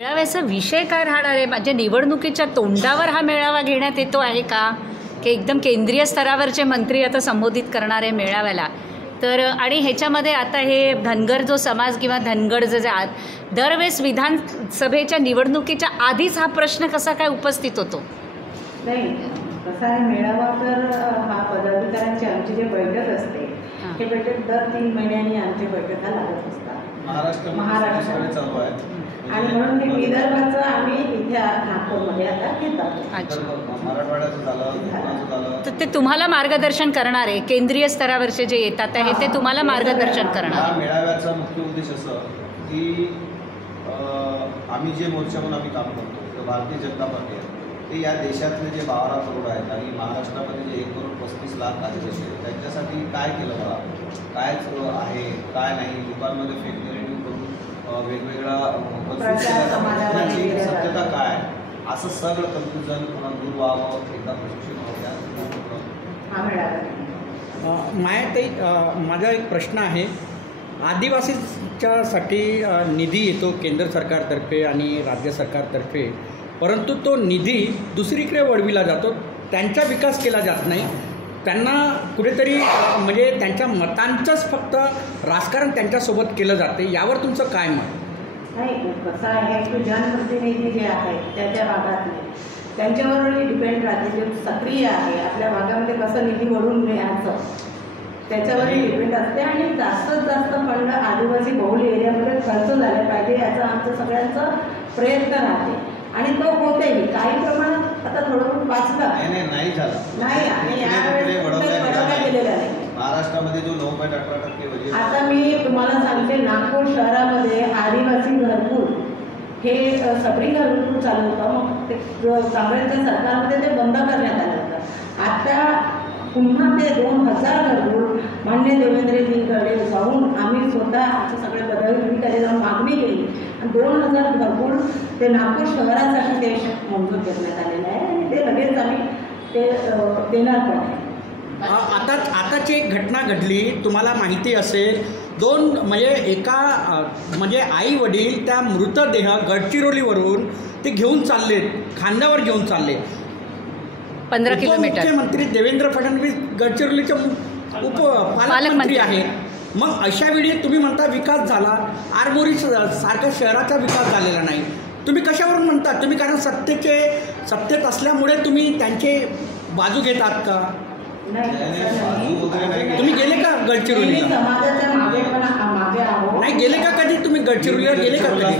मेळाव्याचा विषय काय राहणार आहे? म्हणजे निवडणुकीच्या तोंडावर हा मेळावा घेण्यात येतो आहे का, की एकदम केंद्रीय स्तरावरचे मंत्री आता संबोधित करणार आहे मेळाव्याला? तर आणि ह्याच्यामध्ये आता हे धनगर जो समाज किंवा धनगड जे दरवेळेस विधानसभेच्या निवडणुकीच्या आधीच हा प्रश्न कसा काय उपस्थित होतो? नाही, कसा आहे मेळावा तर हा पदाधिकाऱ्यांची आमची जी बैठक असते हे बैठक दर 3 महिन्यांनी आमच्या बैठका लागत असतात महाराष्ट्रात चालू आहे. आणि म्हणून हे विदर्भाचं आम्ही इथे नागपूरमध्ये आता घेतात. तर ते तुम्हाला मार्गदर्शन करणार आहे, केंद्रीय स्तरावरचे जे येतात आहे ते तुम्हाला मार्गदर्शन करणार. मेळाव्याचा मुख्य उद्देश असं की आम्ही जे मोर्चा म्हणून आम्ही काम करतो तर भारतीय जनता पार्टी आहे ते या देशातले जे 12 करोड आहेत आणि महाराष्ट्रामध्ये जे 1,35,00,000 आहेत जसे त्यांच्यासाठी काय केलं मला काय आहे काय नाही, लोकांमध्ये फेक नेरेटिव्ह करून वेगवेगळा सत्यता काय असं सगळं कन्फ्युजन दूर व्हावं, एकदा प्रशिक्षण व्हावं. मायाताई, माझा एक प्रश्न आहे. आदिवासीच्यासाठी निधी येतो केंद्र सरकारतर्फे आणि राज्य सरकारतर्फे, परंतु तो निधी दुसरीकडे वळविला जातो, त्यांचा विकास केला जात नाही. त्यांना कुठेतरी म्हणजे त्यांच्या मतांचंच फक्त राजकारण त्यांच्यासोबत केलं जाते. यावर तुमचं काय मत? नाही, कसं आहे की जनप्रतिनिधी जे आहेत त्याच्या भागातले त्यांच्यावरही डिपेंड राहते. जे सक्रिय आहे आपल्या भागामध्ये कसं निधी वळून मिळायचं त्याच्यावरही डिपेंड असते आणि जास्तीत जास्त फंड आदिवासी बहुल एरियामध्ये खर्च झाला पाहिजे याचा आमचं सगळ्यांचा प्रयत्न राहते आणि तो होतेही. काही प्रमाणात आता थोडं वाचलं नाही झालं नाही आणि यावेळेस वडवल्या गेलेला नाही. महाराष्ट्रामध्ये जो 9.18% आता मी तुम्हाला सांगते, नागपूर शहरामध्ये आदिवासी घरकुल हे सबरी घरकुल चालू होतं. मग ते काँग्रेसच्या सरकारमध्ये ते बंद करण्यात आलं होतं. आता पुन्हा ते 2000 घरकुल मान्य देवेंद्रजींकडे जाऊन आम्ही स्वतः आमचे सगळे पदाधिकारी जाऊन मागणी केली आणि 2000 घरकुल ते नागपूर शहरासाठी ते मंजूर करण्यात आलेलं आहे आणि ते लगेच आम्ही ते देणार पण आहे. आताची एक घटना घडली, तुम्हाला माहिती असेल. म्हणजे एका म्हणजे आई वडील त्या मृतदेह गडचिरोलीवरून ते घेऊन चालले, खांद्यावर घेऊन चालले. 15 किलोमीटर. मुख्यमंत्री देवेंद्र फडणवीस गडचिरोलीचे पालकमंत्री आहेत. मग अशा वेळी तुम्ही म्हणता विकास झाला, आरमोरी सारख्या शहराचा विकास झालेला नाही. तुम्ही कशावरून म्हणता? तुम्ही कारण सत्तेत असल्यामुळे तुम्ही त्यांचे बाजू घेतात का? तुम्ही गेले का गडचिरोली? समाजाच्या मागे पण मागे आहोत. नाही गेले का कधी तुम्ही गडचिरोलीला? गेले का कधी?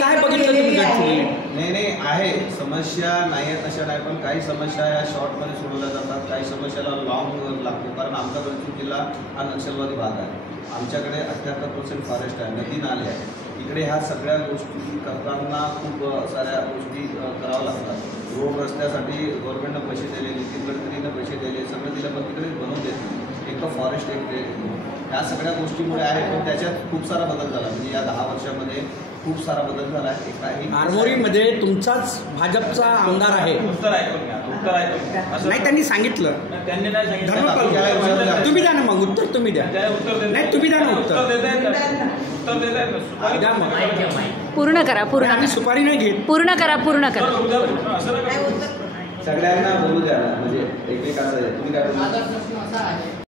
काय बघितलं तुम्ही गडचिरोली? नाही आहे, समस्या नाही आहेत अशा नाही, पण काही समस्या या शॉर्टमध्ये सोडवल्या जातात, काही समस्याला लॉंग लागतो. कारण आमचा गडचिरोली जिल्हा हा नक्षलवादी भाग आहे. आमच्याकडे 78% फॉरेस्ट आहे, नदी नाले आहे. इकडे ह्या सगळ्या गोष्टी करताना खूप साऱ्या गोष्टी कराव्या लागतात. रोड रस्त्यासाठी गव्हर्नमेंटनं पैसे दिले, नितीन गडकरीनं पैसे दिले, सगळं दिलं, पण तिकडे बनवून देत एक तर फॉरेस्ट एक ह्या सगळ्या गोष्टीमुळे आहे. पण त्याच्यात खूप सारा बदल झाला, म्हणजे या 10 वर्षामध्ये खूप सारा बदल झाला आहे. आरमोरीमध्ये तुमचाच भाजपचा आमदार आहे. नाही, त्यांनी सांगितलं. तुम्ही द्या ना मग उत्तर. तुम्ही द्या. नाही, तुम्ही द्या ना उत्तर. द्या मग. पूर्ण करा. आम्ही सुपारी नाही घेत. पूर्ण करा. सगळ्यांना बोलू द्या, म्हणजे एकमेकांचं. तुम्ही काय